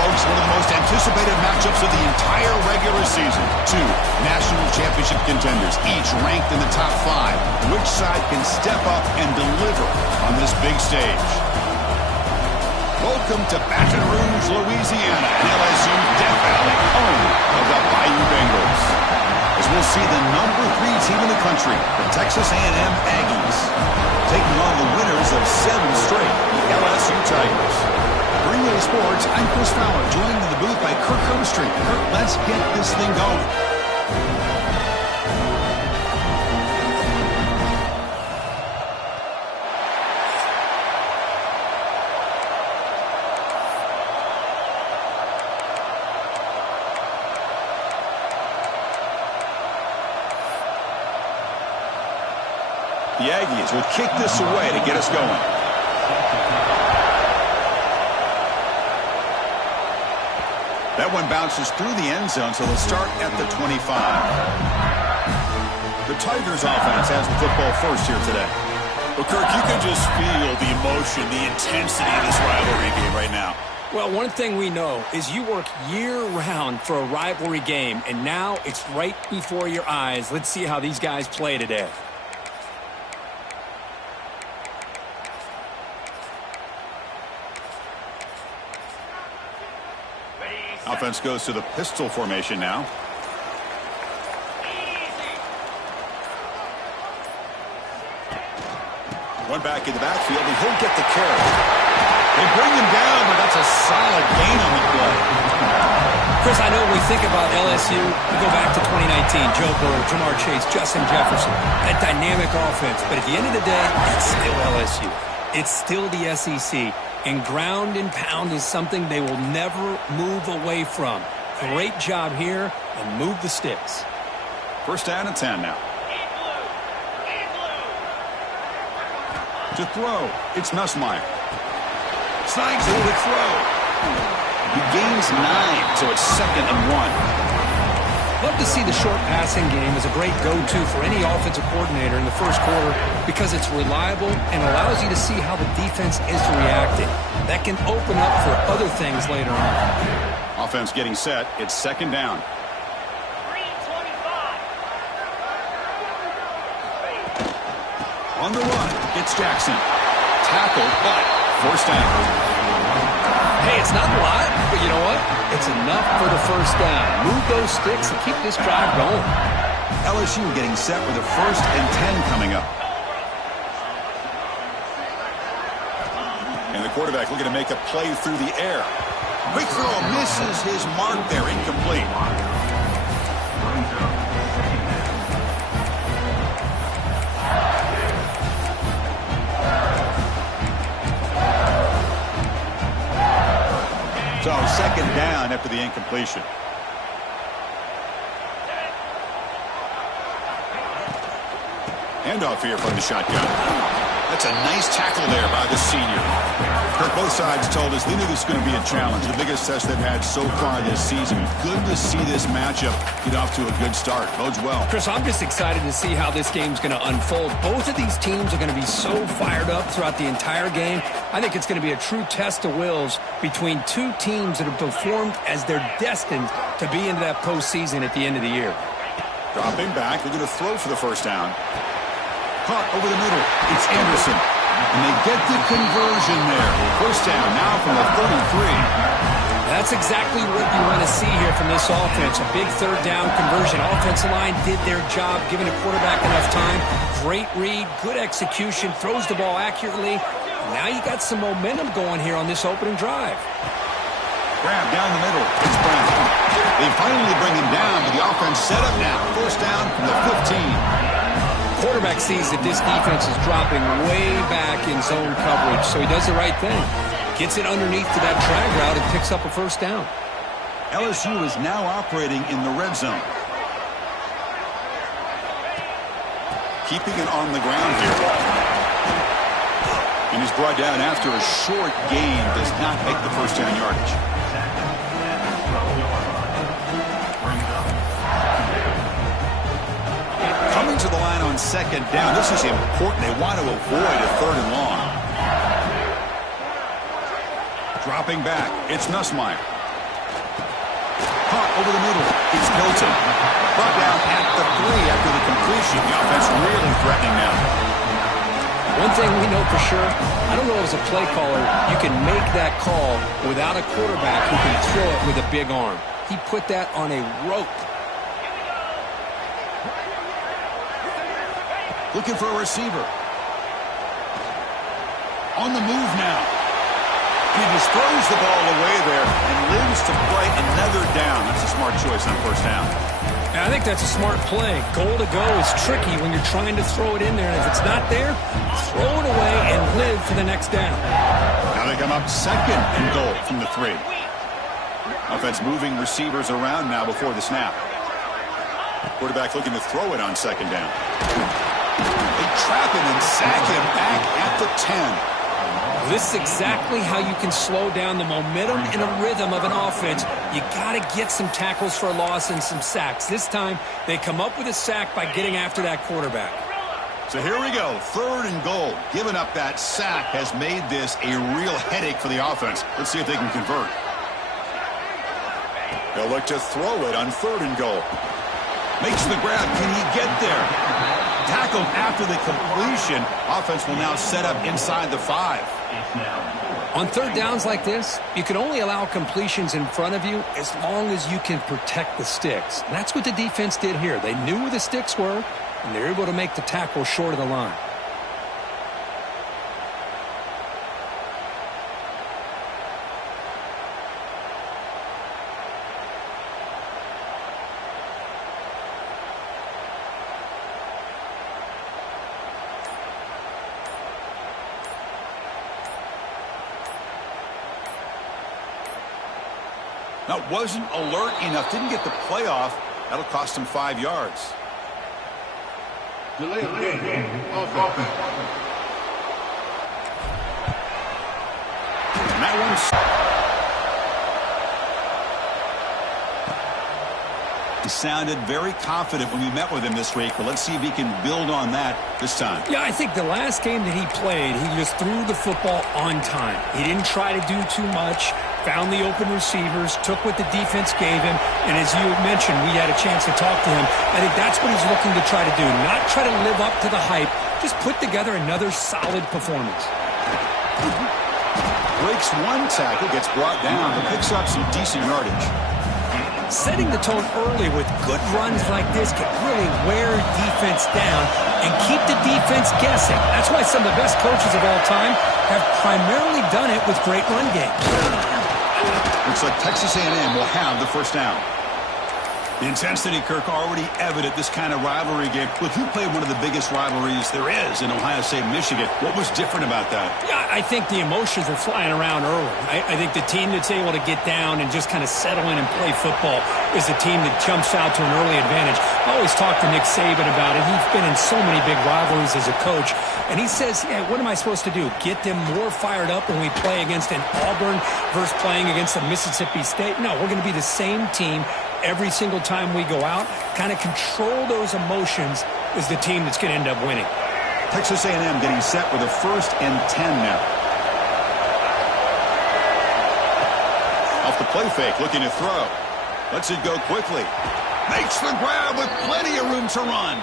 folks, one of the most anticipated matchups of the entire regular season. Two national championship contenders, each ranked in the top 5. Which side can step up and deliver on this big stage? Welcome to Baton Rouge, Louisiana, and LSU's Death Valley, home of the BayouBengals. As we'll see the number 3 team in the country, the Texas A&M Aggies, taking on the winners of 7 straight, the LSU Tigers. For EA Sports, I'm Chris Fowler, joined in the booth by Kirk Herbstreit. Kirk, let's get this thing going. The Aggies will kick this away to get us going. That one bounces through the end zone, so they'll start at the 25. The Tigers offense has the football first here today. Well, Kirk, you can just feel the emotion, the intensity of this rivalry game right now. Well, one thing we know is you work year-round for a rivalry game, and now it's right before your eyes. Let's see how these guys play today. Offense goes to the pistol formation now. One back in the backfield, and he'll get the carry. They bring him down, but that's a solid gain on the play. Chris, I know when we think about LSU, we go back to 2019, Joe Burrow, Jamar Chase, Justin Jefferson, that dynamic offense. But at the end of the day, it's still LSU. It's still the SEC. And ground and pound is something they will never move away from. Great job here, and move the sticks. First down and 10 now. To throw, it's Nussmeier. Slides in the throw. He gains 9, so it's 2nd and 1. Love to see the short passing game as a great go-to for any offensive coordinator in the first quarter because it's reliable and allows you to see how the defense is reacting. That can open up for other things later on. Offense getting set. It's 2nd down. On the run, it's Jackson. Tackled, but forced down. Hey, it's not a lot, but you know what? It's enough for the first down. Move those sticks and keep this drive going. LSU getting set with a 1st and 10 coming up. And the quarterback looking to make a play through the air. Quick throw, misses his mark there, incomplete. So 2nd down after the incompletion. Handoff here from the shotgun. That's a nice tackle there by the senior. Kirk, both sides told us they knew this was going to be a challenge. The biggest test they've had so far this season. Good to see this matchup get off to a good start. Bodes well. Chris, I'm just excited to see how this game's going to unfold. Both of these teams are going to be so fired up throughout the entire game. I think it's going to be a true test of wills between two teams that have performed as they're destined to be into that postseason at the end of the year. Dropping back. They're going to throw for the first down. Caught over the middle. It's Anderson. And they get the conversion there. First down now from the 33. That's exactly what you want to see here from this offense. A big 3rd down conversion. Offensive line did their job, giving the quarterback enough time. Great read, good execution, throws the ball accurately. Now you got some momentum going here on this opening drive. Grab down the middle. It's Brown. They finally bring him down, but the offense set up now. First down from the 15. Quarterback sees that this defense is dropping way back in zone coverage, so he does the right thing. Gets it underneath to that drag route and picks up a first down. LSU is now operating in the red zone. Keeping it on the ground here. And he's brought down after a short gain. Does not make the first down yardage. Coming to the line on 2nd down. This is important. They want to avoid a 3rd and long. Dropping back. It's Nussmeier. Caught over the middle. It's Hilton. Brought down at the 3 after the completion. The offense really threatening now. One thing we know for sure, I don't know as a play caller, you can make that call without a quarterback who can throw it with a big arm. He put that on a rope. Looking for a receiver. On the move now. He just throws the ball away there and lives to play another down. That's a smart choice on first down. I think that's a smart play. Goal to go is tricky when you're trying to throw it in there. And if it's not there, throw it away and live for the next down. Now they come up 2nd and goal from the 3. Offense moving receivers around now before the snap. Quarterback looking to throw it on 2nd down. They trap him and sack him back at the 10. This is exactly how you can slow down the momentum and a rhythm of an offense. You got to get some tackles for a loss and some sacks. This time, they come up with a sack by getting after that quarterback. So here we go, 3rd and goal. Giving up that sack has made this a real headache for the offense. Let's see if they can convert. They'll look to throw it on 3rd and goal. Makes the grab. Can he get there? Tackled after the completion. Offense will now set up inside the 5. On 3rd downs like this, you can only allow completions in front of you as long as you can protect the sticks. And that's what the defense did here. They knew where the sticks were, and they were able to make the tackle short of the line. Now, wasn't alert enough, didn't get the play off. That'll cost him 5 yards. Delay of game. Offense. And that one's... He sounded very confident when we met with him this week, but let's see if he can build on that this time. Yeah, I think the last game that he played, he just threw the football on time. He didn't try to do too much, found the open receivers, took what the defense gave him, and as you mentioned, we had a chance to talk to him. I think that's what he's looking to try to do, not try to live up to the hype, just put together another solid performance. Breaks one tackle, gets brought down, but picks up some decent yardage. Setting the tone early with good runs like this can really wear defense down and keep the defense guessing. That's why some of the best coaches of all time have primarily done it with great run games. Looks like Texas A&M will have the first down. The intensity, Kirk, already evident this kind of rivalry game. Look, you played one of the biggest rivalries there is in Ohio State, Michigan. What was different about that? Yeah, I think the emotions were flying around early. I think the team that's able to get down and just kind of settle in and play football is the team that jumps out to an early advantage. I always talk to Nick Saban about it. He's been in so many big rivalries as a coach. And he says, yeah, what am I supposed to do? Get them more fired up when we play against an Auburn versus playing against a Mississippi State? No, we're going to be the same team every single time we go out. Kind of control those emotions is the team that's going to end up winning. Texas A&M getting set with a 1st and 10 now. Off the play fake, looking to throw. Lets it go quickly. Makes the grab with plenty of room to run.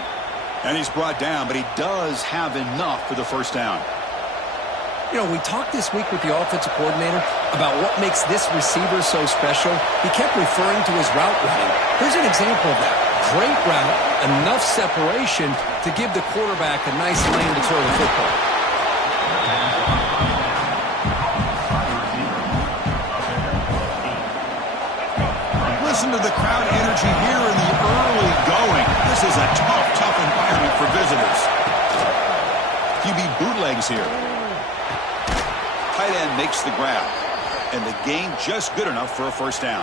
And he's brought down, but he does have enough for the first down. You know, we talked this week with the offensive coordinator about what makes this receiver so special. He kept referring to his route running. Here's an example of that. Great route, enough separation to give the quarterback a nice lane to throw the football. Listen to the crowd energy here in the early going. This is a tough environment for visitors. QB bootlegs here. Tight end makes the grab, and the gain just good enough for a first down.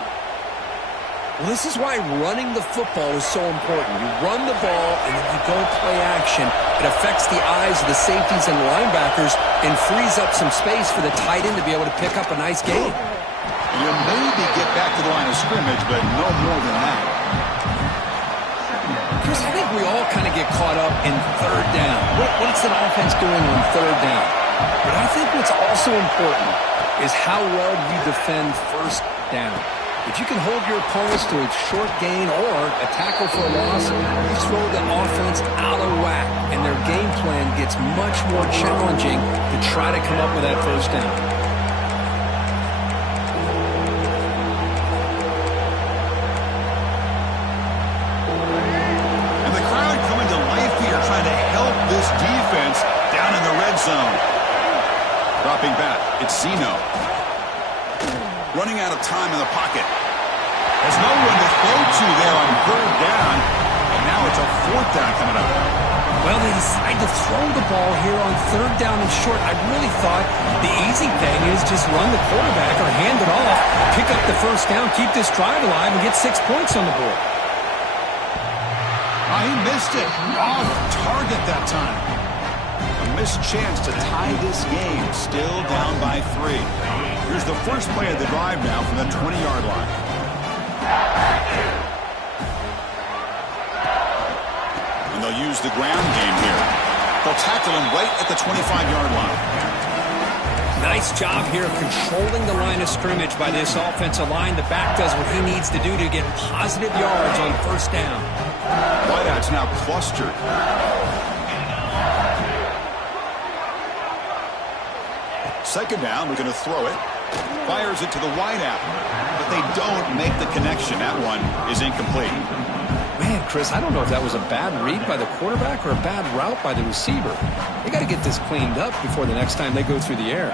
Well, this is why running the football is so important. You run the ball, and then you go play action. It affects the eyes of the safeties and linebackers and frees up some space for the tight end to be able to pick up a nice gain. You maybe get back to the line of scrimmage, but no more than that. Chris, I think we all kind of get caught up in 3rd down. What's an offense doing on 3rd down? But I think what's also important is how well you defend 1st down. If you can hold your opponents to a short gain or a tackle for a loss, you throw the offense out of whack, and their game plan gets much more challenging to try to come up with that first down. Defense down in the red zone. Dropping back, it's Zeno. Running out of time in the pocket. There's no one to throw to there on third down. And now it's a fourth down coming up. Well, they decide to throw the ball here on third down and short. I really thought the easy thing is just run the quarterback or hand it off, pick up the first down, keep this drive alive, and get 6 points on the board. He missed it. Off target that time. A missed chance to tie this game. Still down by 3. Here's the first play of the drive now from the 20-yard line. And they'll use the ground game here. They'll tackle him right at the 25-yard line. Nice job here of controlling the line of scrimmage by this offensive line. The back does what he needs to do to get positive yards on first down. Wideout's now clustered. Second down, we're going to throw it. Fires it to the wideout. But they don't make the connection. That one is incomplete. Man, Chris, I don't know if that was a bad read by the quarterback or a bad route by the receiver. They got to get this cleaned up before the next time they go through the air.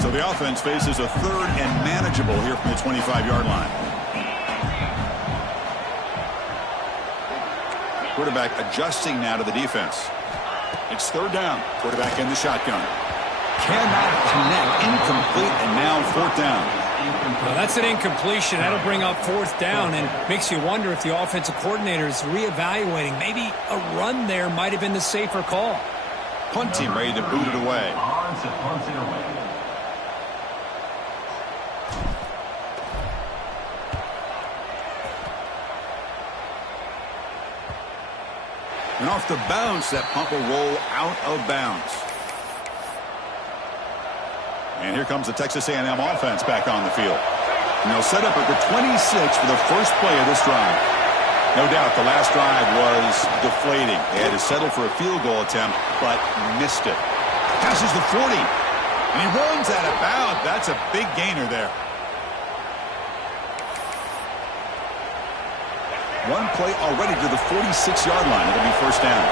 So the offense faces a third and manageable here from the 25-yard line. Quarterback adjusting now to the defense. It's third down. Quarterback in the shotgun. Cannot connect. Incomplete, and now fourth down. Well, that's an incompletion. That'll bring up fourth down and makes you wonder if the offensive coordinator is reevaluating. Maybe a run there might have been the safer call. Punt team ready to boot it away. And off the bounce, that punt will roll out of bounds. And here comes the Texas A&M offense back on the field. And they'll set up at the 26 for the first play of this drive. No doubt the last drive was deflating. They had to settle for a field goal attempt, but missed it. Passes the 40. And he runs out of bounds. That's a big gainer there. One play already to the 46-yard line. It'll be first down.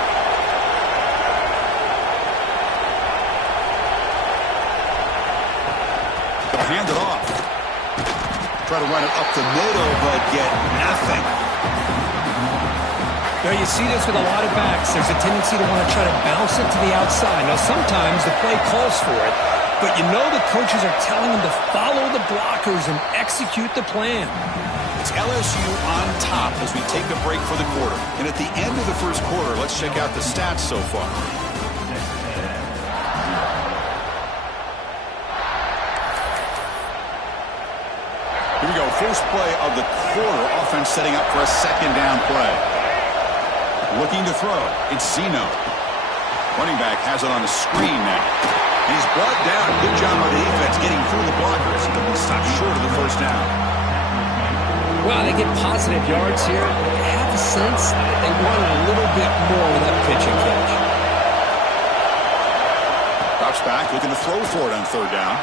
They'll hand it off. Try to run it up the middle, but get nothing. Now you see this with a lot of backs. There's a tendency to want to try to bounce it to the outside. Now sometimes the play calls for it, but you know the coaches are telling them to follow the blockers and execute the plan. It's LSU on top as we take a break for the quarter. And at the end of the first quarter, let's check out the stats so far. Here we go. First play of the quarter. Offense setting up for a second down play. Looking to throw. It's Zeno. Running back has it on the screen now. He's brought down. Good job by the defense getting through the blockers. But he stopped short of the first down. Well, they get positive yards here. I have a sense they wanted a little bit more with that pitch and catch. Drops back, looking to throw for it on third down.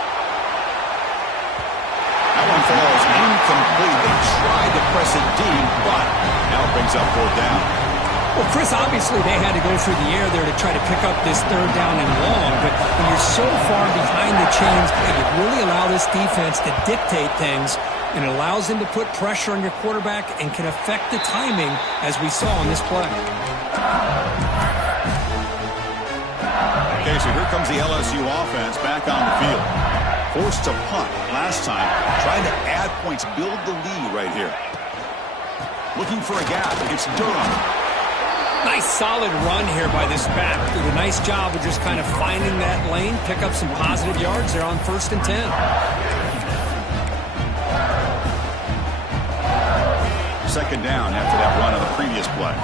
That one falls incomplete. They tried to press it deep, but now it brings up fourth down. Well, Chris, obviously they had to go through the air there to try to pick up this third down and long, but when you're so far behind the chains, you really allow this defense to dictate things, and it allows them to put pressure on your quarterback and can affect the timing, as we saw on this play. Okay, so here comes the LSU offense back on the field. Forced to punt last time, trying to add points, build the lead right here. Looking for a gap. It's Durham. Nice solid run here by this back. Did a nice job of just kind of finding that lane, pick up some positive yards there on 1st and 10. Second down after that run on the previous play.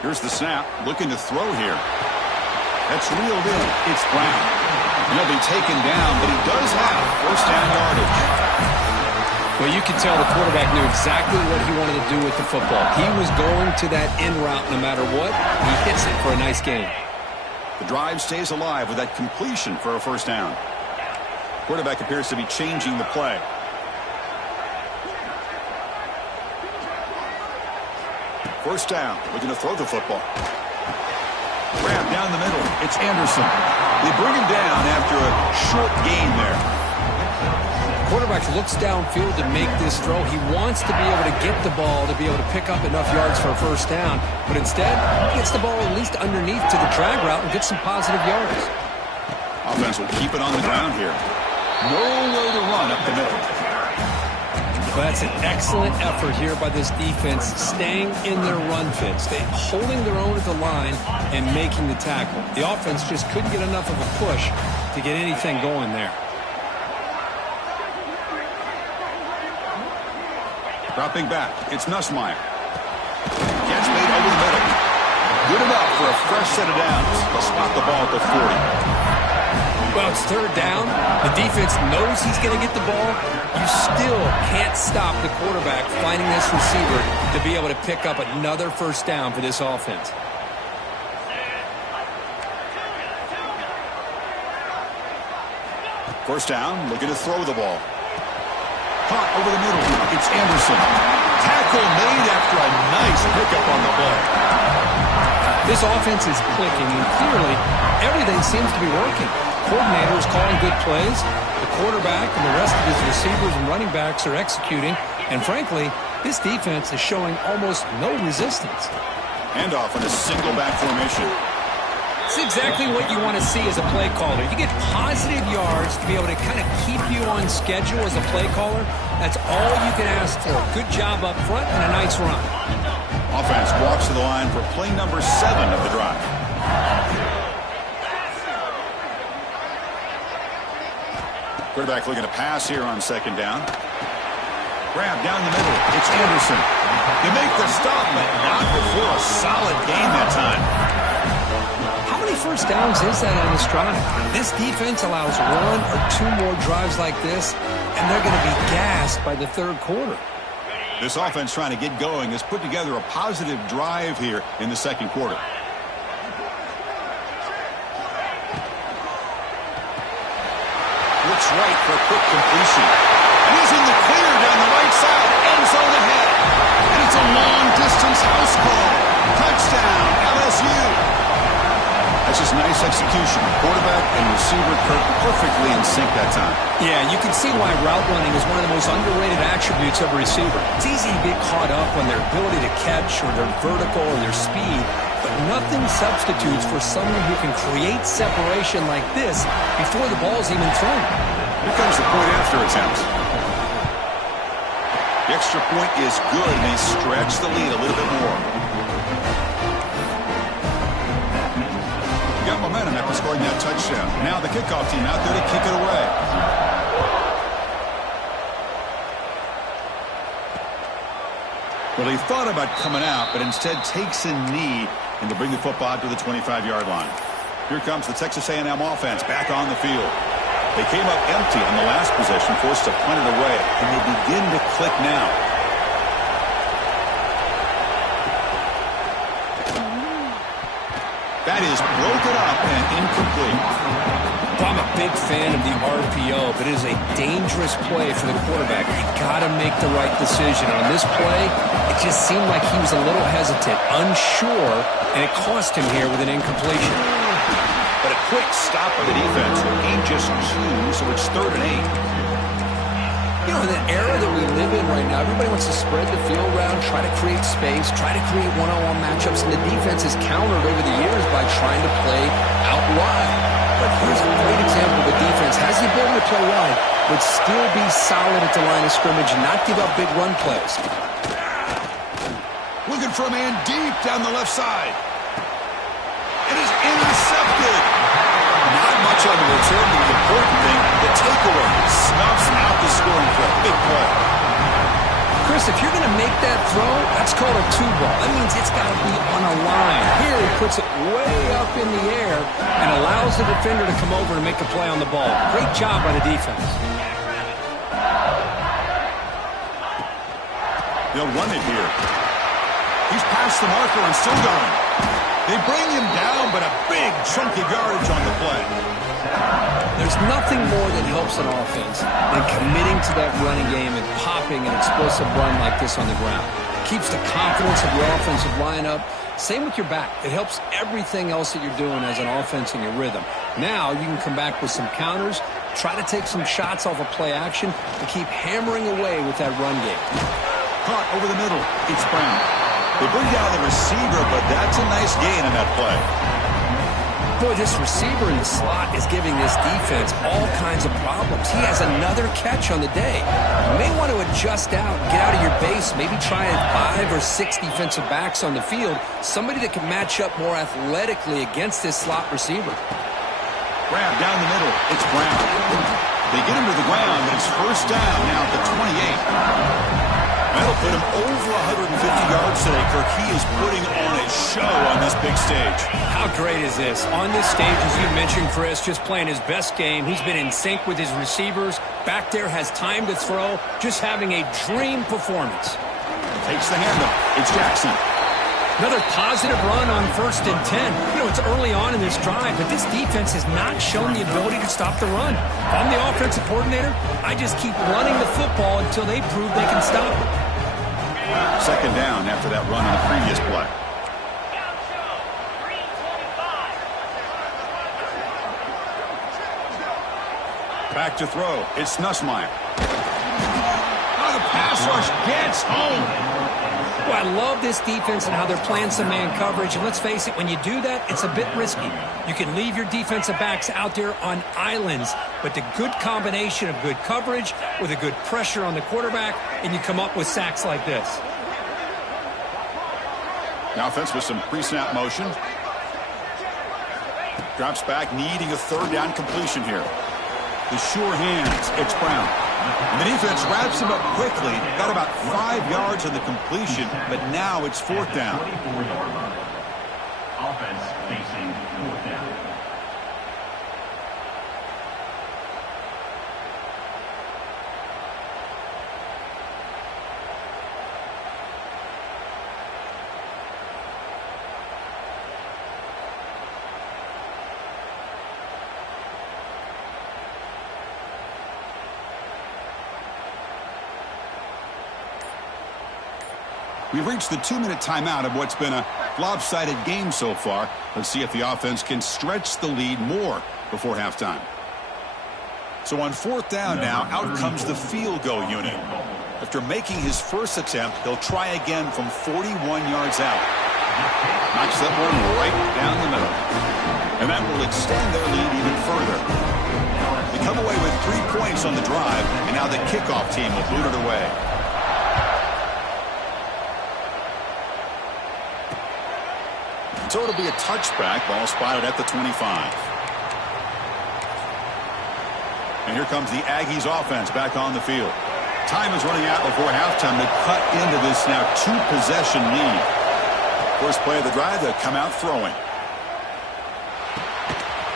Here's the snap, looking to throw here. That's reeled in. It's Brown. And he'll be taken down, but he does have first down yardage. Well, you can tell the quarterback knew exactly what he wanted to do with the football. He was going to that in route no matter what. He hits it for a nice gain. The drive stays alive with that completion for a first down. Quarterback appears to be changing the play. First down, looking to throw the football. Grab down the middle. It's Anderson. They bring him down after a short gain there. Quarterback looks downfield to make this throw. He wants to be able to get the ball to be able to pick up enough yards for a first down, but instead he gets the ball at least underneath to the drag route and gets some positive yards. Offense will keep it on the ground here. Nowhere to run up the middle. Well, that's an excellent effort here by this defense, staying in their run fit, holding their own at the line and making the tackle. The offense just couldn't get enough of a push to get anything going there. Dropping back, it's Nussmeier. Catch made over the middle. Good enough for a fresh set of downs. They'll spot the ball at the 40. Well, it's third down. The defense knows he's going to get the ball. You still can't stop the quarterback finding this receiver to be able to pick up another first down for this offense. First down, looking to throw the ball. Caught over the middle. It's Anderson. Tackle made after a nice pickup on the ball. This offense is clicking, and clearly everything seems to be working. Coordinator is calling good plays. The quarterback and the rest of his receivers and running backs are executing. And frankly, this defense is showing almost no resistance. Handoff in a single back formation. It's exactly what you want to see as a play caller. You get positive yards to be able to kind of keep you on schedule as a play caller. That's all you can ask for. Good job up front and a nice run. Offense walks to the line for play number 7 of the drive. Quarterback looking to pass here on second down. Grab down the middle. It's Anderson. You make the stop, but not before a solid gain that time. How many first downs is that on this drive? This defense allows 1 or 2 more drives like this, and they're going to be gassed by the third quarter. This offense trying to get going has put together a positive drive here in the second quarter. Looks right for a quick completion. And he's in the clear down the right side. End zone ahead. And it's a long-distance house call. Touchdown, LSU. That's just nice execution. Quarterback and receiver perfectly in sync that time. Yeah, you can see why route running is one of the most underrated attributes of a receiver. It's easy to get caught up on their ability to catch or their vertical or their speed, but nothing substitutes for someone who can create separation like this before the ball's even thrown. Here comes the point after attempt. The extra point is good, and they stretch the lead a little bit more. Got momentum after scoring that touchdown. Now the kickoff team out there to kick it away. Well, he thought about coming out, but instead takes a knee and to bring the football out to the 25-yard line. Here comes the Texas A&M offense back on the field. They came up empty on the last possession, forced to punt it away, and they begin to click now. That is broken up and incomplete. Well, I'm a big fan of the RPO, but it is a dangerous play for the quarterback. You got to make the right decision. On this play, it just seemed like he was a little hesitant, unsure, and it cost him here with an incompletion. But a quick stop of the defense. Gain just 2, so it's 3rd and 8. You know, in the era that we live in right now, everybody wants to spread the field around, try to create space, try to create one-on-one matchups, and the defense has countered over the years by trying to play out wide. But here's a great example of a defense has the ability to play wide, but still be solid at the line of scrimmage and not give up big run plays. Looking for a man deep down the left side. It is intercepted. Not much on the return, but the important thing, the takeaway snuffs out the scoring for a big play. Chris, if you're going to make that throw, that's called a 2-ball. That means it's got to be on a line. Here, really puts it way up in the air and allows the defender to come over and make a play on the ball. Great job by the defense. They'll run it here. He's past the marker and still going. They bring him down, but a big chunk of yardage on the play. There's nothing more that helps an offense than committing to that running game and popping an explosive run like this on the ground. Keeps the confidence of your offensive lineup. Same with your back. It helps everything else that you're doing as an offense in your rhythm. Now you can come back with some counters, try to take some shots off of play action, and keep hammering away with that run game. Caught over the middle. It's Brown. They bring down the receiver, but that's a nice gain in that play. Boy, this receiver in the slot is giving this defense all kinds of problems. He has another catch on the day. You may want to adjust out, get out of your base, maybe try 5 or 6 defensive backs on the field, somebody that can match up more athletically against this slot receiver. Grab down the middle. It's Brown. They get him to the ground, but it's first down now at the 28. That'll put him over 150 yards today, Kirk. He is putting on a show on this big stage. How great is this? On this stage, as you mentioned, Chris, just playing his best game. He's been in sync with his receivers. Back there, has time to throw. Just having a dream performance. Takes the handoff. It's Jackson. Another positive run on 1st and 10. You know, it's early on in this drive, but this defense has not shown the ability to stop the run. If I'm the offensive coordinator, I just keep running the football until they prove they can stop it. Second down after that run on the previous play. Back to throw. It's Nussmeier. Oh, the pass rush gets home. Well, I love this defense and how they're playing some man coverage. And let's face it, when you do that, it's a bit risky. You can leave your defensive backs out there on islands, but the good combination of good coverage with a good pressure on the quarterback, and you come up with sacks like this. The offense with some pre-snap motion. Drops back, needing a third down completion here. The sure hands. It's Brown. And the defense wraps him up quickly. Got about 5 yards on the completion, but now it's 4th down. Offense facing 4th down. We've reached the 2-minute timeout of what's been a lopsided game so far. Let's see if the offense can stretch the lead more before halftime. So on 4th down now, out comes the field goal unit. After making his first attempt, he'll try again from 41 yards out. Knocks that one right down the middle. And that will extend their lead even further. They come away with 3 points on the drive, and now the kickoff team will boot it away. So it'll be a touchback. Ball spotted at the 25. And here comes the Aggies offense back on the field. Time is running out before halftime to cut into this now 2-possession lead. First play of the drive, they'll come out throwing.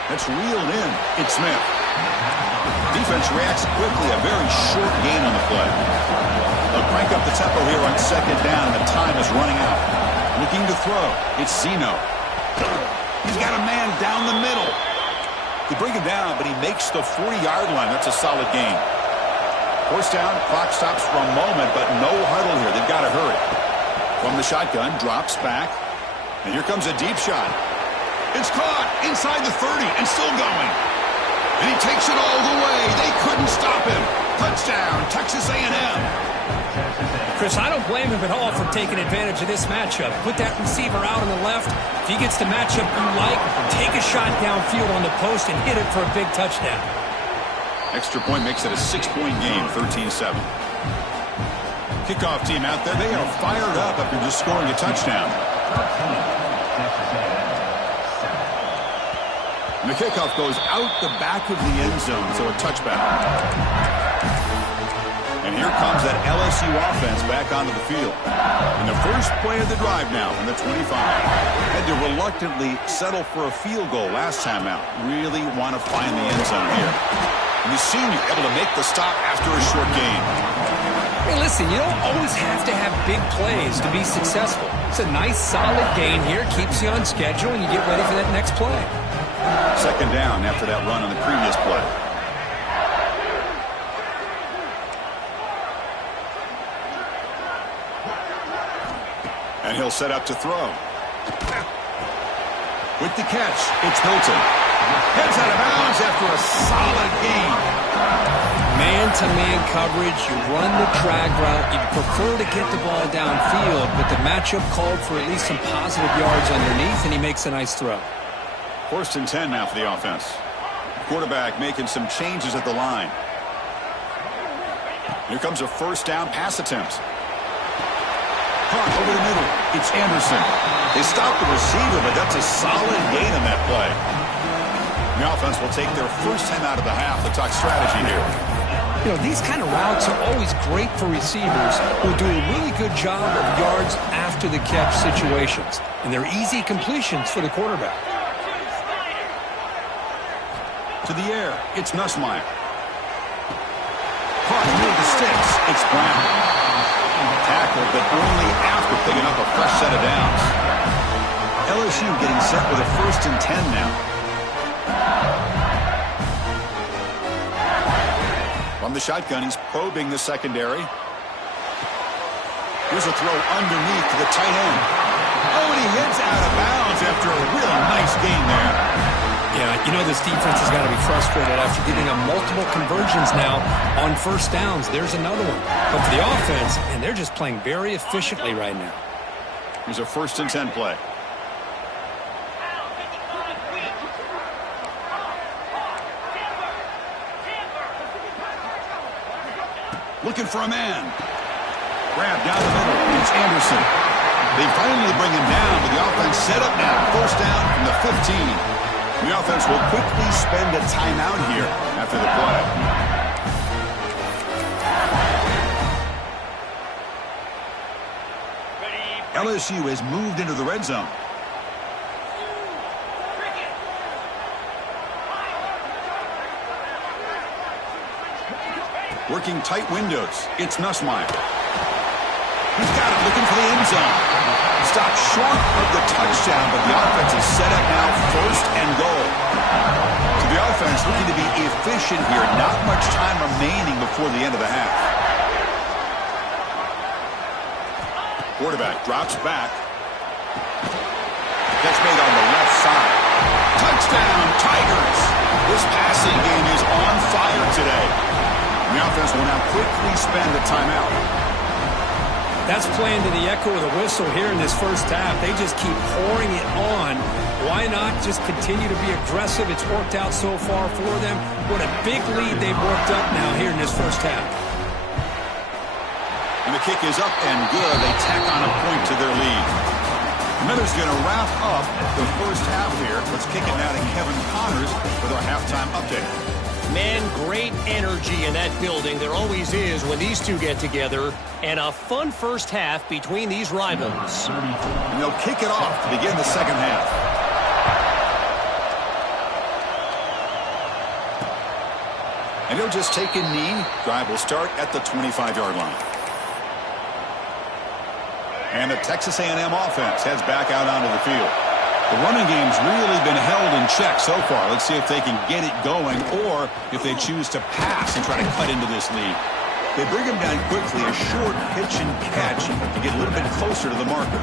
That's reeled in. It's Smith. Defense reacts quickly. A very short gain on the play. They'll crank up the tempo here on 2nd down, and the time is running out. Looking to throw. It's Zeno. He's got a man down the middle. They bring him down, but he makes the 40-yard line. That's a solid gain. First down, clock stops for a moment, but no huddle here. They've got to hurry. From the shotgun, drops back. And here comes a deep shot. It's caught inside the 30 and still going. And he takes it all the way. They couldn't stop him. Touchdown, Texas A&M. Chris, I don't blame him at all for taking advantage of this matchup. Put that receiver out on the left. If he gets the matchup you like, take a shot downfield on the post and hit it for a big touchdown. Extra point makes it a 6-point game, 13-7. Kickoff team out there, they are fired up after just scoring a touchdown. And the kickoff goes out the back of the end zone, so a touchback. And And here comes that LSU offense back onto the field. In the first play of the drive now from the 25. Had to reluctantly settle for a field goal last time out. Really want to find the end zone here. And the senior able to make the stop after a short gain. Hey, listen, you don't always have to have big plays to be successful. It's a nice, solid gain here. Keeps you on schedule, and you get ready for that next play. Second down after that run on the previous play. And he'll set up to throw. With the catch, it's Hilton. Heads out of bounds after a solid gain. Man-to-man coverage, you run the drag route. You prefer to get the ball downfield, but the matchup called for at least some positive yards underneath, and he makes a nice throw. First and 10 now for the offense. Quarterback making some changes at the line. Here comes a first down pass attempt. Caught over the middle. It's Anderson. They stopped the receiver, but that's a solid gain on that play. The offense will take their first time out of the half. Let's talk strategy here. You know, these kind of routes are always great for receivers who do a really good job of yards after the catch situations. And they're easy completions for the quarterback. To the air, it's Nussmeier. Caught near the sticks, it's Brown. Tackled, but only after picking up a fresh set of downs. LSU getting set with a first and 10 now. From the shotgun, he's probing the secondary. Here's a throw underneath to the tight end. Oh, and he heads out of bounds after a real nice gain there. Yeah, you know this defense has got to be frustrated after giving them multiple conversions now on first downs. There's another one. But for the offense, and they're just playing very efficiently right now. Here's a first and 10 play. Looking for a man. Grab down the middle. It's Anderson. They finally bring him down, but the offense set up now. First down from the 15. The offense will quickly spend a timeout here after the play. LSU has moved into the red zone. Working tight windows. It's Nussmeier. He's got it, looking for the end zone. Stopped short of the touchdown, but the offense is set up now, first and goal. So the offense looking to be efficient here. Not much time remaining before the end of the half. Quarterback drops back. Catch made on the left side. Touchdown, Tigers! This passing game is on fire today. The offense will now quickly spend a timeout. That's playing to the echo of the whistle here in this first half. They just keep pouring it on. Why not just continue to be aggressive? It's worked out so far for them. What a big lead they've worked up now here in this first half. And the kick is up and good. They tack on a point to their lead. Miller's going to wrap up the first half here. Let's kick it now to Kevin Connors with our halftime update. Man, great energy in that building. There always is when these two get together. And a fun first half between these rivals. And they'll kick it off to begin the second half. And he'll just take a knee. Drive will start at the 25-yard line. And the Texas A&M offense heads back out onto the field. The running game's really been held in check so far. Let's see if they can get it going or if they choose to pass and try to cut into this lead. They bring him down quickly, a short pitch and catch to get a little bit closer to the marker.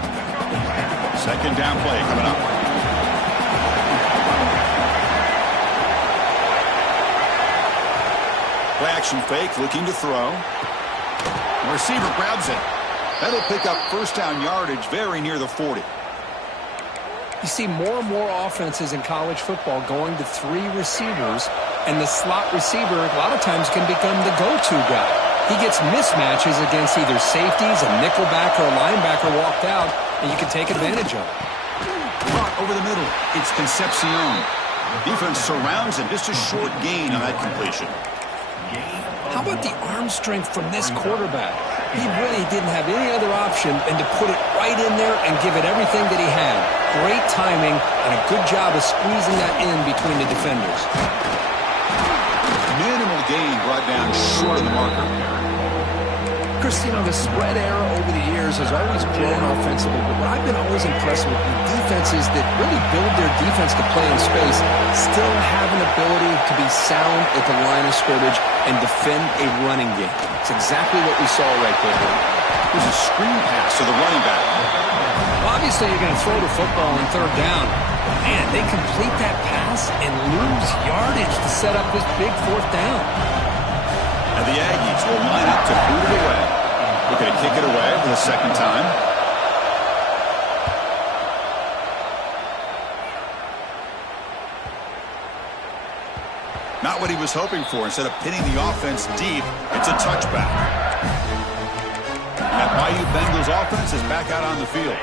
Second down play coming up. Play action fake, looking to throw. The receiver grabs it. That'll pick up first down yardage very near the 40. You see more and more offenses in college football going to three receivers, and the slot receiver a lot of times can become the go-to guy. He gets mismatches against either safeties, a nickelback, or a linebacker walked out, and you can take advantage of it. Caught over the middle. It's Concepcion. Defense surrounds him. Just a short gain on that completion. How about the arm strength from this quarterback? He really didn't have any other option than to put it right in there and give it everything that he had. Great timing and a good job of squeezing that in between the defenders. Minimal gain brought down short of the marker. Chris, you know, the spread era over the years has always grown offensively, but what I've been always impressed with the defenses that really build their defense to play in space still have an ability to be sound at the line of scrimmage and defend a running game. It's exactly what we saw right there. There's a screen pass to the running back. Well, obviously, you're going to throw the football on third down. Man, they complete that pass and lose yardage to set up this big fourth down. And the Aggies will line up to boot it away. Looking to kick it away for the second time. Not what he was hoping for. Instead of pinning the offense deep, it's a touchback. And that BayouBengals offense is back out on the field.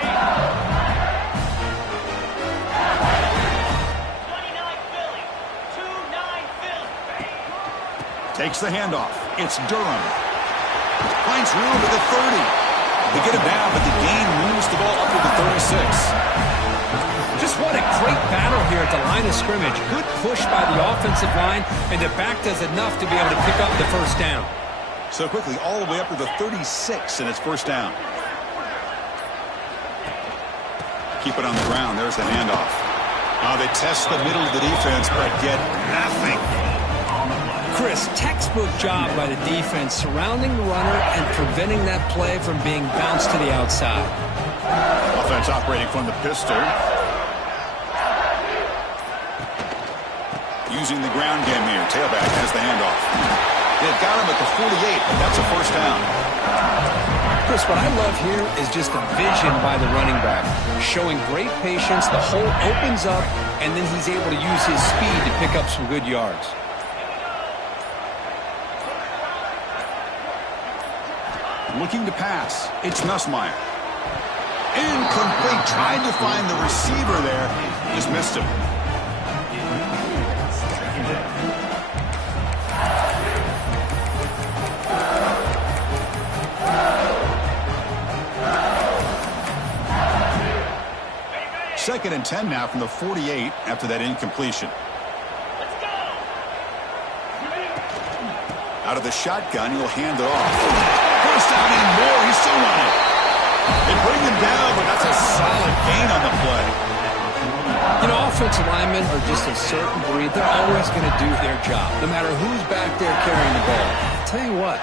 Takes the handoff. It's Durham. Finds room at the 30. They get him down, but the gain moves the ball up to the 36. Just what a great battle here at the line of scrimmage. Good push by the offensive line, and the back does enough to be able to pick up the first down. So quickly, all the way up to the 36, and it's first down. Keep it on the ground. There's the handoff. They test the middle of the defense, but get nothing. Chris, textbook job by the defense surrounding the runner and preventing that play from being bounced to the outside. Offense operating from the pistol. Using the ground game here. Tailback has the handoff. They've got him at the 48, but that's a first down. Chris, what I love here is just the vision by the running back. Showing great patience, the hole opens up, and then he's able to use his speed to pick up some good yards. Looking to pass. It's Nussmeier. Incomplete. Trying to find the receiver there. Just missed him. Second and 10 now from the 48 after that incompletion. Out of the shotgun, he'll hand it off. First down and more. He's still running. They bring him down, but that's a solid gain on the play. You know, offensive linemen are just a certain breed. They're always going to do their job, no matter who's back there carrying the ball. I'll tell you what,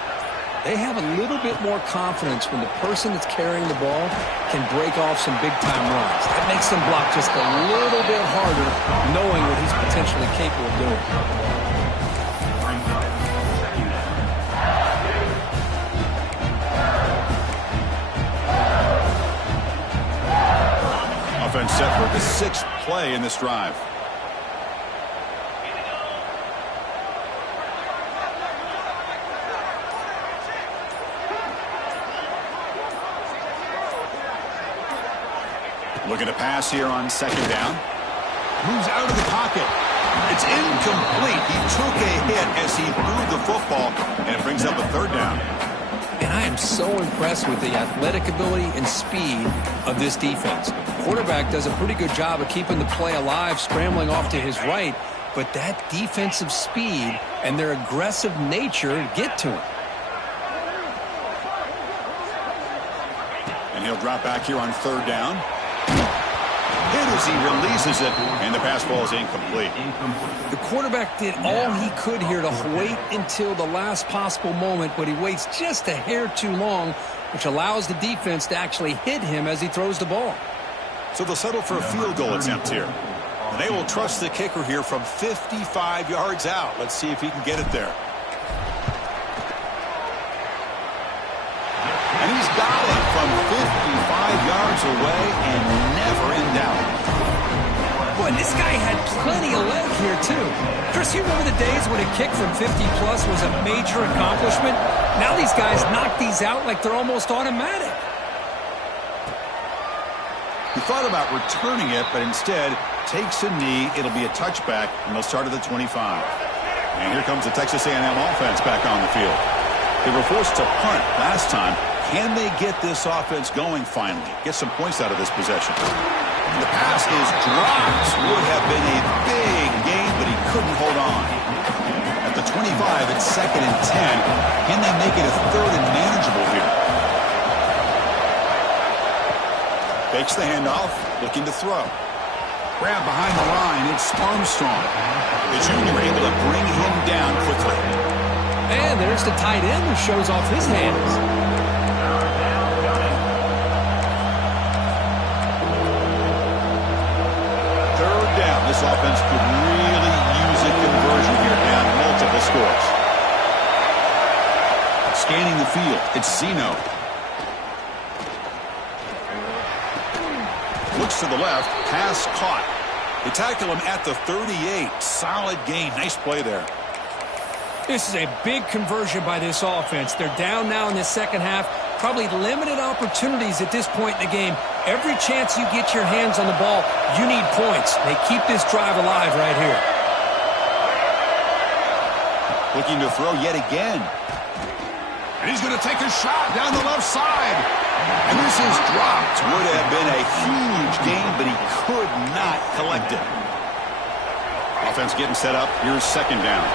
they have a little bit more confidence when the person that's carrying the ball can break off some big-time runs. That makes them block just a little bit harder, knowing what he's potentially capable of doing. Offense set for the 6th play in this drive. Looking to pass here on second down. Moves out of the pocket. It's incomplete. He took a hit as he moved the football, and it brings up a third down. And I am so impressed with the athletic ability and speed of this defense. Quarterback does a pretty good job of keeping the play alive, scrambling off to his right, but that defensive speed and their aggressive nature get to him. And he'll drop back here on third down. Hit as he releases it, and the pass ball is incomplete. The quarterback did all he could here to wait until the last possible moment, but he waits just a hair too long, which allows the defense to actually hit him as he throws the ball. So they'll settle for a field goal attempt here. And they will trust the kicker here from 55 yards out. Let's see if he can get it there. And he's got it from 55 yards away and never in doubt. Boy, this guy had plenty of leg here, too. Chris, you remember the days when a kick from 50-plus was a major accomplishment? Now these guys knock these out like they're almost automatic. He thought about returning it, but instead takes a knee. It'll be a touchback, and they'll start at the 25. And here comes the Texas A&M offense back on the field. They were forced to punt last time. Can they get this offense going finally? Get some points out of this possession. And the pass is dropped. Would have been a big gain, but he couldn't hold on. At the 25, it's 2nd and 10. Can they make it a 3rd and manageable here? Fakes the handoff, looking to throw. Grab behind the line, it's Armstrong. The junior able to bring him down quickly. And there's the tight end who shows off his hands. Third down. This offense could really use a conversion here, down multiple scores. Scanning the field, it's Zeno. Looks to the left, pass caught. They tackle him at the 38. Solid gain. Nice play there. This is a big conversion by this offense. They're down now in the second half. Probably limited opportunities at this point in the game. Every chance you get your hands on the ball, you need points. They keep this drive alive right here. Looking to throw yet again. And he's going to take a shot down the left side. And this is dropped. Would have been a huge gain, but he could not collect it. Offense getting set up. Here's 2nd down.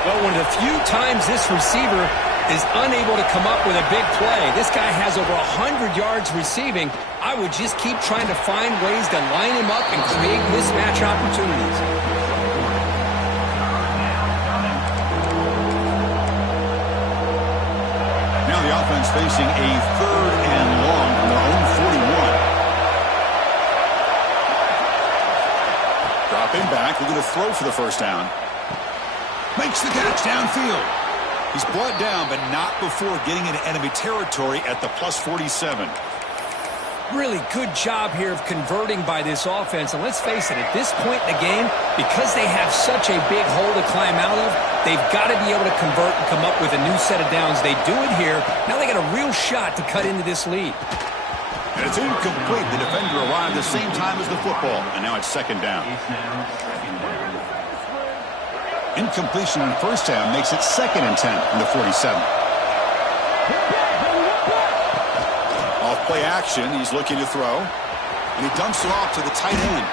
Well, one of the few times this receiver is unable to come up with a big play. This guy has over 100 yards receiving. I would just keep trying to find ways to line him up and create mismatch opportunities. Now the offense facing a 3rd and long from their own 41. Dropping back, looking to throw for the 1st down. Makes the catch downfield. He's brought down, but not before getting into enemy territory at the +47. Really good job here of converting by this offense. And let's face it, at this point in the game, because they have such a big hole to climb out of, they've got to be able to convert and come up with a new set of downs. They do it here. Now they got a real shot to cut into this lead. And it's incomplete. The defender arrived the same time as the football. And now it's 2nd down. Incompletion on 1st down makes it 2nd and 10 from the 47. Off play action, he's looking to throw. And he dumps it off to the tight end.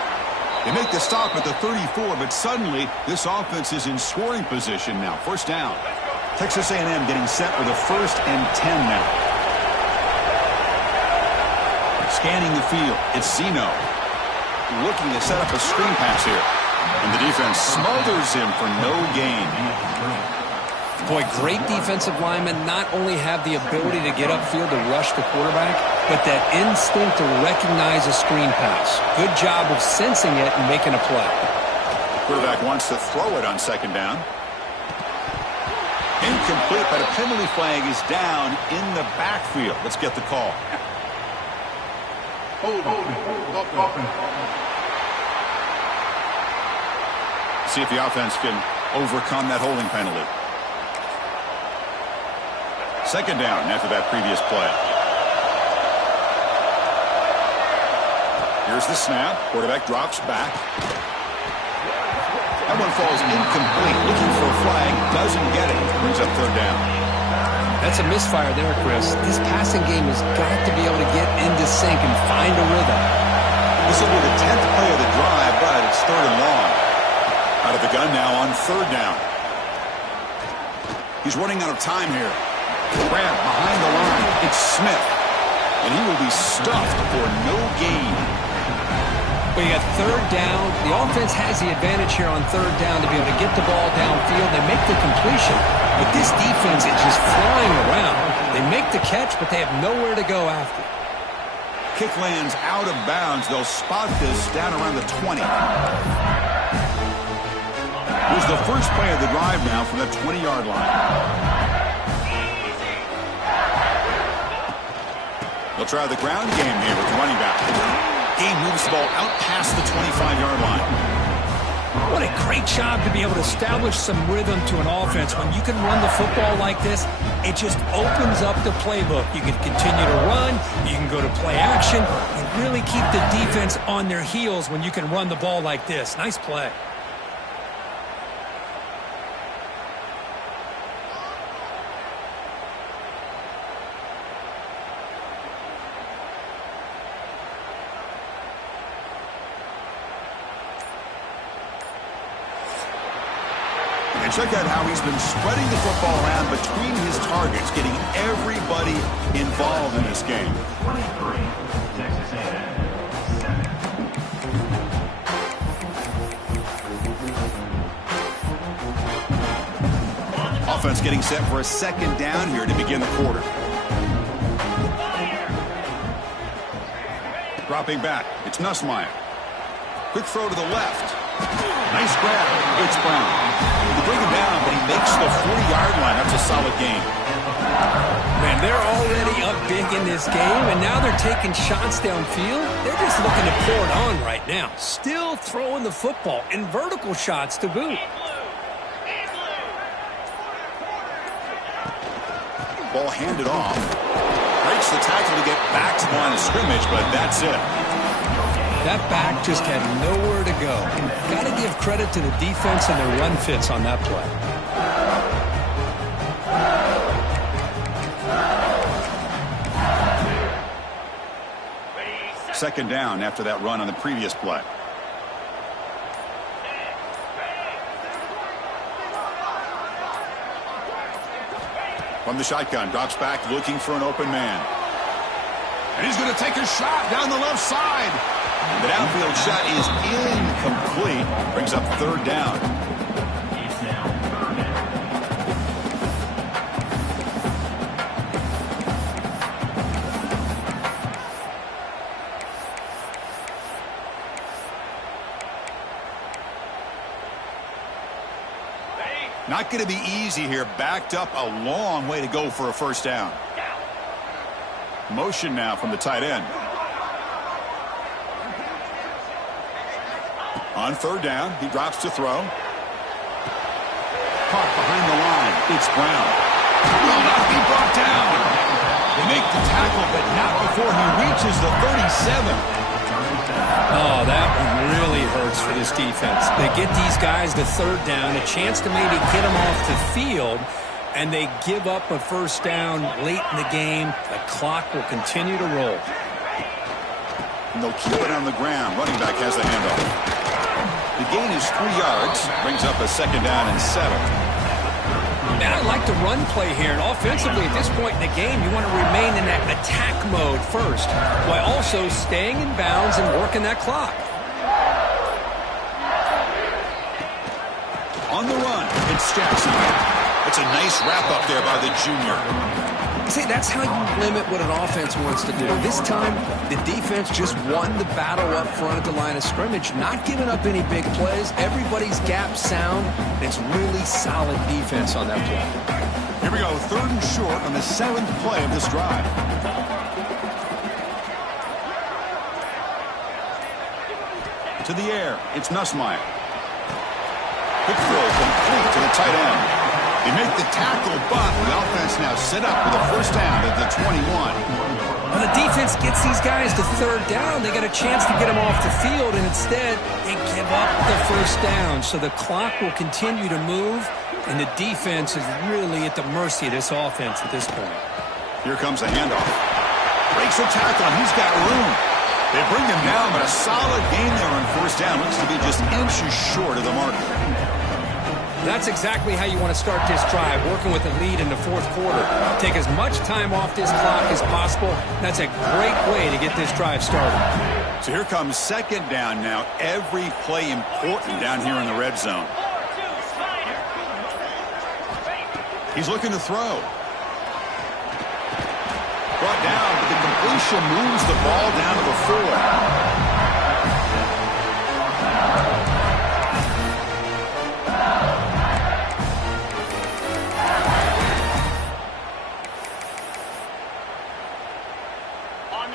They make the stop at the 34, but suddenly this offense is in scoring position now. 1st down. Texas A&M getting set with a 1st and 10 now. Scanning the field, it's Zeno. Looking to set up a screen pass here. And the defense smothers him for no gain. Boy, great defensive linemen not only have the ability to get upfield to rush the quarterback, but that instinct to recognize a screen pass. Good job of sensing it and making a play. Quarterback wants to throw it on 2nd down. Incomplete, but a penalty flag is down in the backfield. Let's get the call. See if the offense can overcome that holding penalty. 2nd down after that previous play. Here's the snap. Quarterback drops back. That one falls incomplete. Looking for a flag. Doesn't get it. Brings up 3rd down. That's a misfire there, Chris. This passing game has got to be able to get into sync and find a rhythm. This will be the 10th play of the drive, but it's 3rd and long. Out of the gun now on 3rd down. He's running out of time here. Grab behind the line. It's Smith. And he will be stuffed for no gain. Well, you got 3rd down. The offense has the advantage here on 3rd down to be able to get the ball downfield and make the completion. But this defense is just flying around. They make the catch, but they have nowhere to go after. Kick lands out of bounds. They'll spot this down around the 20. Here's the first play of the drive now from the 20-yard line. They'll try the ground game here with the running back. Game moves the ball out past the 25-yard line. What a great job to be able to establish some rhythm to an offense. When you can run the football like this, it just opens up the playbook. You can continue to run. You can go to play action. You really keep the defense on their heels when you can run the ball like this. Nice play. And check out how he's been spreading the football around between his targets, getting everybody involved in this game. 23, Texas A&M, 7. Offense getting set for a second down here to begin the quarter. Dropping back, it's Nussmeier. Quick throw to the left. Nice grab. It's Brown. They bring him down, but he makes the 40-yard line. That's a solid gain. Man, they're already up big in this game, and now they're taking shots downfield. They're just looking to pour it on right now. Still throwing the football, and vertical shots to boot. Ball handed off. Breaks the tackle to get back to the line of scrimmage, but that's it. That back just had nowhere to go. Got to give credit to the defense and their run fits on that play. Second down after that run on the previous play. From the shotgun, drops back looking for an open man. And he's going to take a shot down the left side. The downfield shot is incomplete. Brings up third down. It's now 3rd down. Not going to be easy here. Backed up a long way to go for a first down. Motion now from the tight end. On third down, he drops to throw. Caught behind the line. It's Brown. Will not be brought down. They make the tackle, but not before he reaches the 37. Oh, that one really hurts for this defense. They get these guys to third down, a chance to maybe get them off the field, and they give up a first down late in the game. The clock will continue to roll. And they'll keep it on the ground. Running back has the handoff. The gain is 3 yards. Brings up a second down and 7. And I like the run play here. And offensively, at this point in the game, you want to remain in that attack mode first, while also staying in bounds and working that clock. On the run, it's Jackson. It's a nice wrap-up there by the junior. See, that's how you limit what an offense wants to do. This time, the defense just won the battle up front at the line of scrimmage, not giving up any big plays. Everybody's gap sound. It's really solid defense on that play. Here we go, 3rd and short on the 7th play of this drive. To the air, it's Nussmeier. Quick throw complete to the tight end. They make the tackle, but the offense now set up with a first down at the 21. When the defense gets these guys to third down, they get a chance to get them off the field, and instead they give up the first down. So the clock will continue to move, and the defense is really at the mercy of this offense at this point. Here comes a handoff. Breaks the tackle, and he's got room. They bring him down, but a solid gain there on first down. Looks to be just inches short of the marker. That's exactly how you want to start this drive, working with a lead in the 4th quarter. Take as much time off this clock as possible. That's a great way to get this drive started. So here comes second down now. Every play important down here in the red zone. He's looking to throw. Brought down, but the completion moves the ball down to the 4.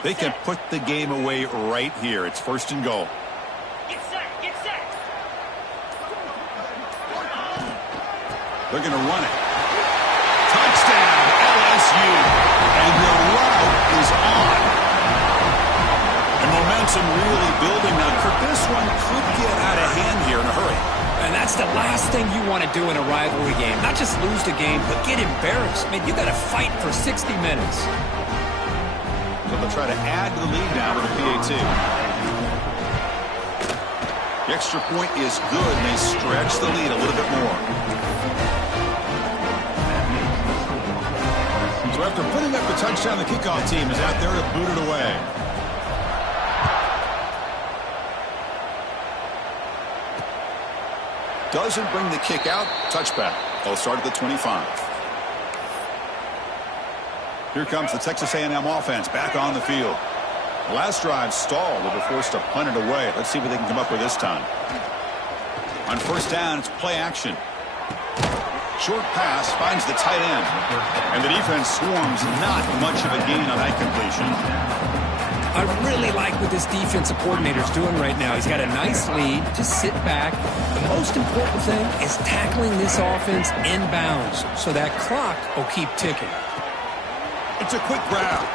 They can put the game away right here. It's 1st and goal. Get set, get set. They're going to run it. Touchdown, LSU. And the route is on. And momentum really building now. This one could get out of hand here in a hurry. And that's the last thing you want to do in a rivalry game. Not just lose the game, but get embarrassed. I mean, you got to fight for 60 minutes. So they'll try to add to the lead now with a PAT. The extra point is good, and they stretch the lead a little bit more. So after putting up the touchdown, the kickoff team is out there to boot it away. Doesn't bring the kick out. Touchback. They'll start at the 25. Here comes the Texas A&M offense back on the field. The last drive stalled. They were forced to punt it away. Let's see what they can come up with this time. On first down, it's play action. Short pass finds the tight end. And the defense swarms. Not much of a gain on that completion. I really like what this defensive coordinator is doing right now. He's got a nice lead. Just sit back. The most important thing is tackling this offense inbounds so that clock will keep ticking. It's a quick grab.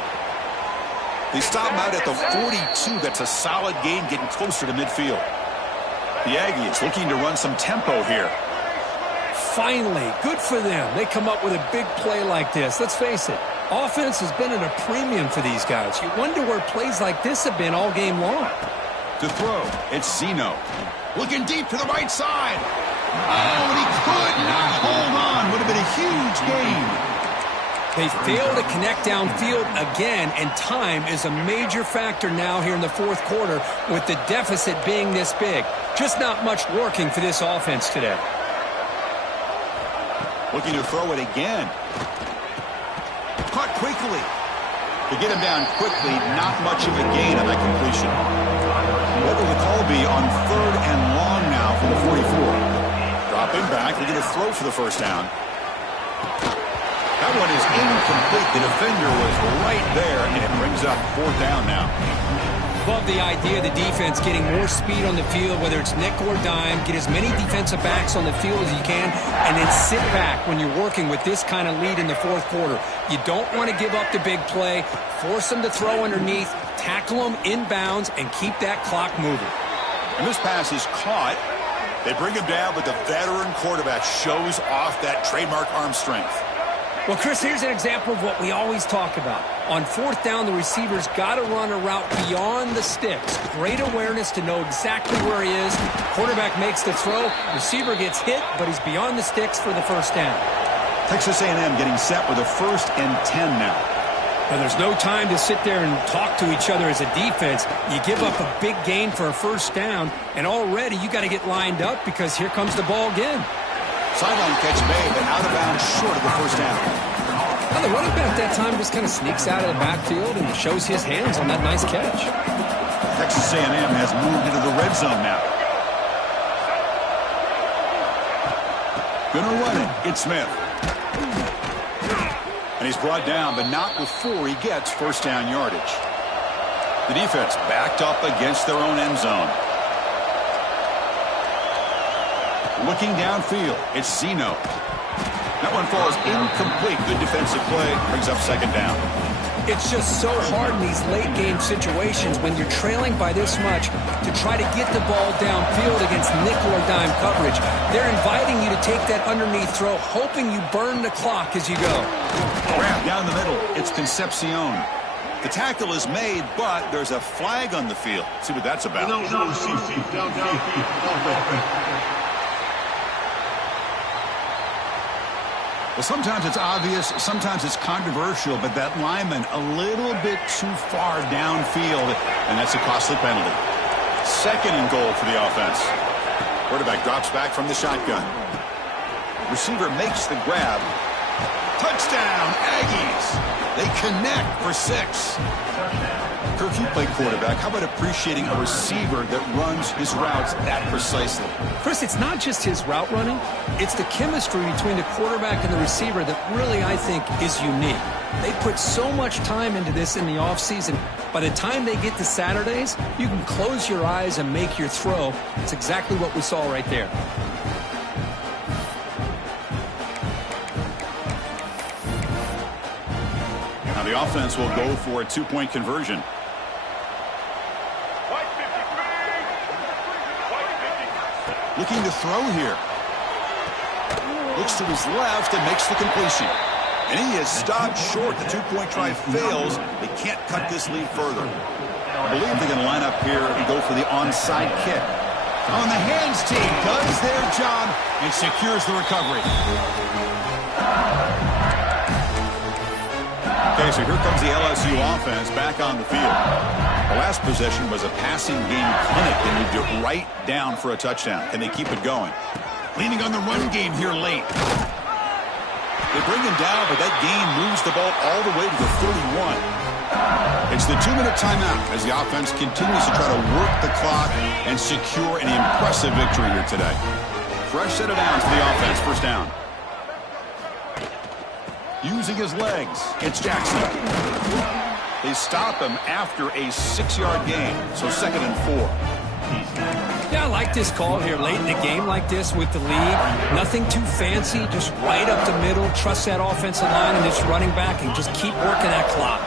They stop him out at the 42. That's a solid gain, getting closer to midfield. The Aggies looking to run some tempo here. Finally, good for them. They come up with a big play like this. Let's face it, offense has been at a premium for these guys. You wonder where plays like this have been all game long. To throw, it's Zeno. Looking deep to the right side. Oh, and he could not hold on. Would have been a huge gain. They fail to connect downfield again, and time is a major factor now here in the fourth quarter with the deficit being this big. Just not much working for this offense today. Looking to throw it again. Caught quickly. To get him down quickly, not much of a gain on that completion. What will the call be on third and long now for the 44? Dropping back, looking to throw for the first down. That one is incomplete. The defender was right there, and it brings up fourth down now. Love the idea of the defense getting more speed on the field, whether it's nickel or dime. Get as many defensive backs on the field as you can, and then sit back when you're working with this kind of lead in the fourth quarter. You don't want to give up the big play. Force them to throw underneath, tackle them inbounds, and keep that clock moving. And this pass is caught. They bring him down, but the veteran quarterback shows off that trademark arm strength. Well, Chris, here's an example of what we always talk about. On fourth down, the receiver's got to run a route beyond the sticks. Great awareness to know exactly where he is. Quarterback makes the throw. Receiver gets hit, but he's beyond the sticks for the first down. Texas A&M getting set with a 1st and 10 now. Now, there's no time to sit there and talk to each other as a defense. You give up a big gain for a first down, and already you got to get lined up because here comes the ball again. Sideline catch made, but out of bounds short of the first down. Now, the running back that time just kind of sneaks out of the backfield and shows his hands on that nice catch. Texas A&M has moved into the red zone now. Gonna run it. It's Smith. And he's brought down, but not before he gets first down yardage. The defense backed up against their own end zone. Looking downfield, it's Zeno. That one falls incomplete. Good defensive play. Brings up second down. It's just so hard in these late game situations when you're trailing by this much to try to get the ball downfield against nickel or dime coverage. They're inviting you to take that underneath throw, hoping you burn the clock as you go. Grab down the middle. It's Concepcion. The tackle is made, but there's a flag on the field. See what that's about. Well, sometimes it's obvious, sometimes it's controversial, but that lineman a little bit too far downfield, and that's a costly penalty. Second and goal for the offense. Quarterback drops back from the shotgun. Receiver makes the grab. Touchdown, Aggies! They connect for 6. Kirk, you played quarterback. How about appreciating a receiver that runs his routes that precisely? Chris, it's not just his route running. It's the chemistry between the quarterback and the receiver that really, I think, is unique. They put so much time into this in the offseason. By the time they get to Saturdays, you can close your eyes and make your throw. It's exactly what we saw right there. Now the offense will go for a 2-point conversion. Looking to throw here. Looks to his left and makes the completion. And he is stopped short. The 2-point try fails. They can't cut this lead further. I believe they're going to line up here and go for the onside kick. On the hands team does their job and secures the recovery. Okay, so here comes the LSU offense back on the field. The last possession was a passing game clinic. They moved it right down for a touchdown. Can they keep it going? Leaning on the run game here late. They bring him down, but that gain moves the ball all the way to the 31. It's the 2-minute timeout as the offense continues to try to work the clock and secure an impressive victory here today. Fresh set of downs for the offense. First down. Using his legs, it's Jackson. They stop him after a 6-yard gain, so 2nd and 4. Yeah, I like this call here late in the game like this with the lead. Nothing too fancy, just right up the middle. Trust that offensive line and this running back and just keep working that clock.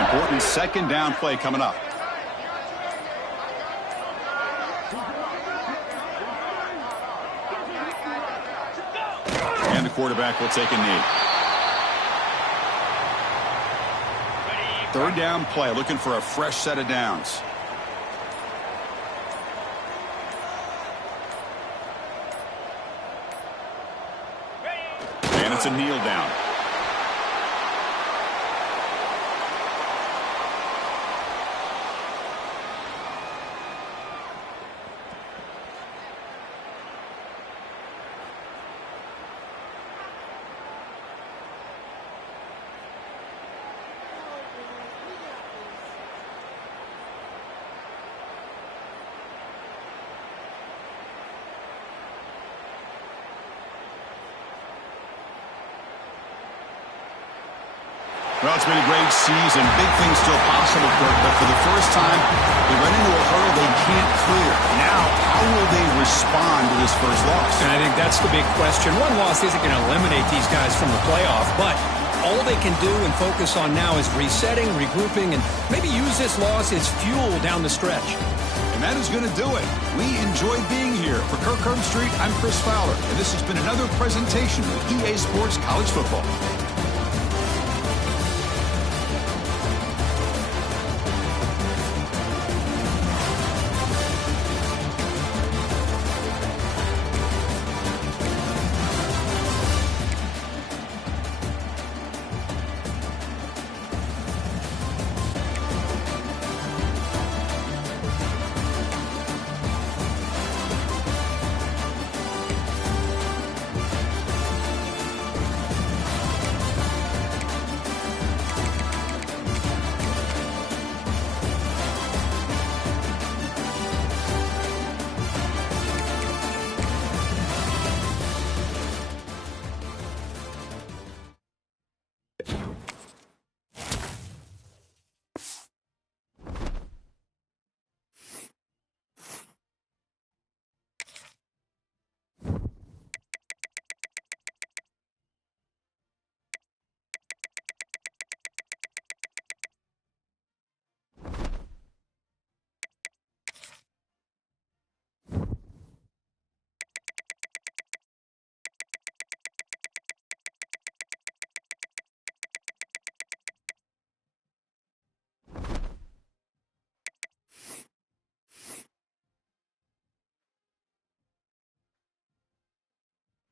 Important 2nd down play coming up. And the quarterback will take a knee. 3rd down play, looking for a fresh set of downs. And it's a kneel down. Well, it's been a great season. Big things still possible, Kirk, but for the first time, they run into a hurdle they can't clear. Now, how will they respond to this first loss? And I think that's the big question. One loss isn't going to eliminate these guys from the playoff, but all they can do and focus on now is resetting, regrouping, and maybe use this loss as fuel down the stretch. And that is going to do it. We enjoyed being here. For Kirk Herbstreit, I'm Chris Fowler, and this has been another presentation of EA Sports College Football.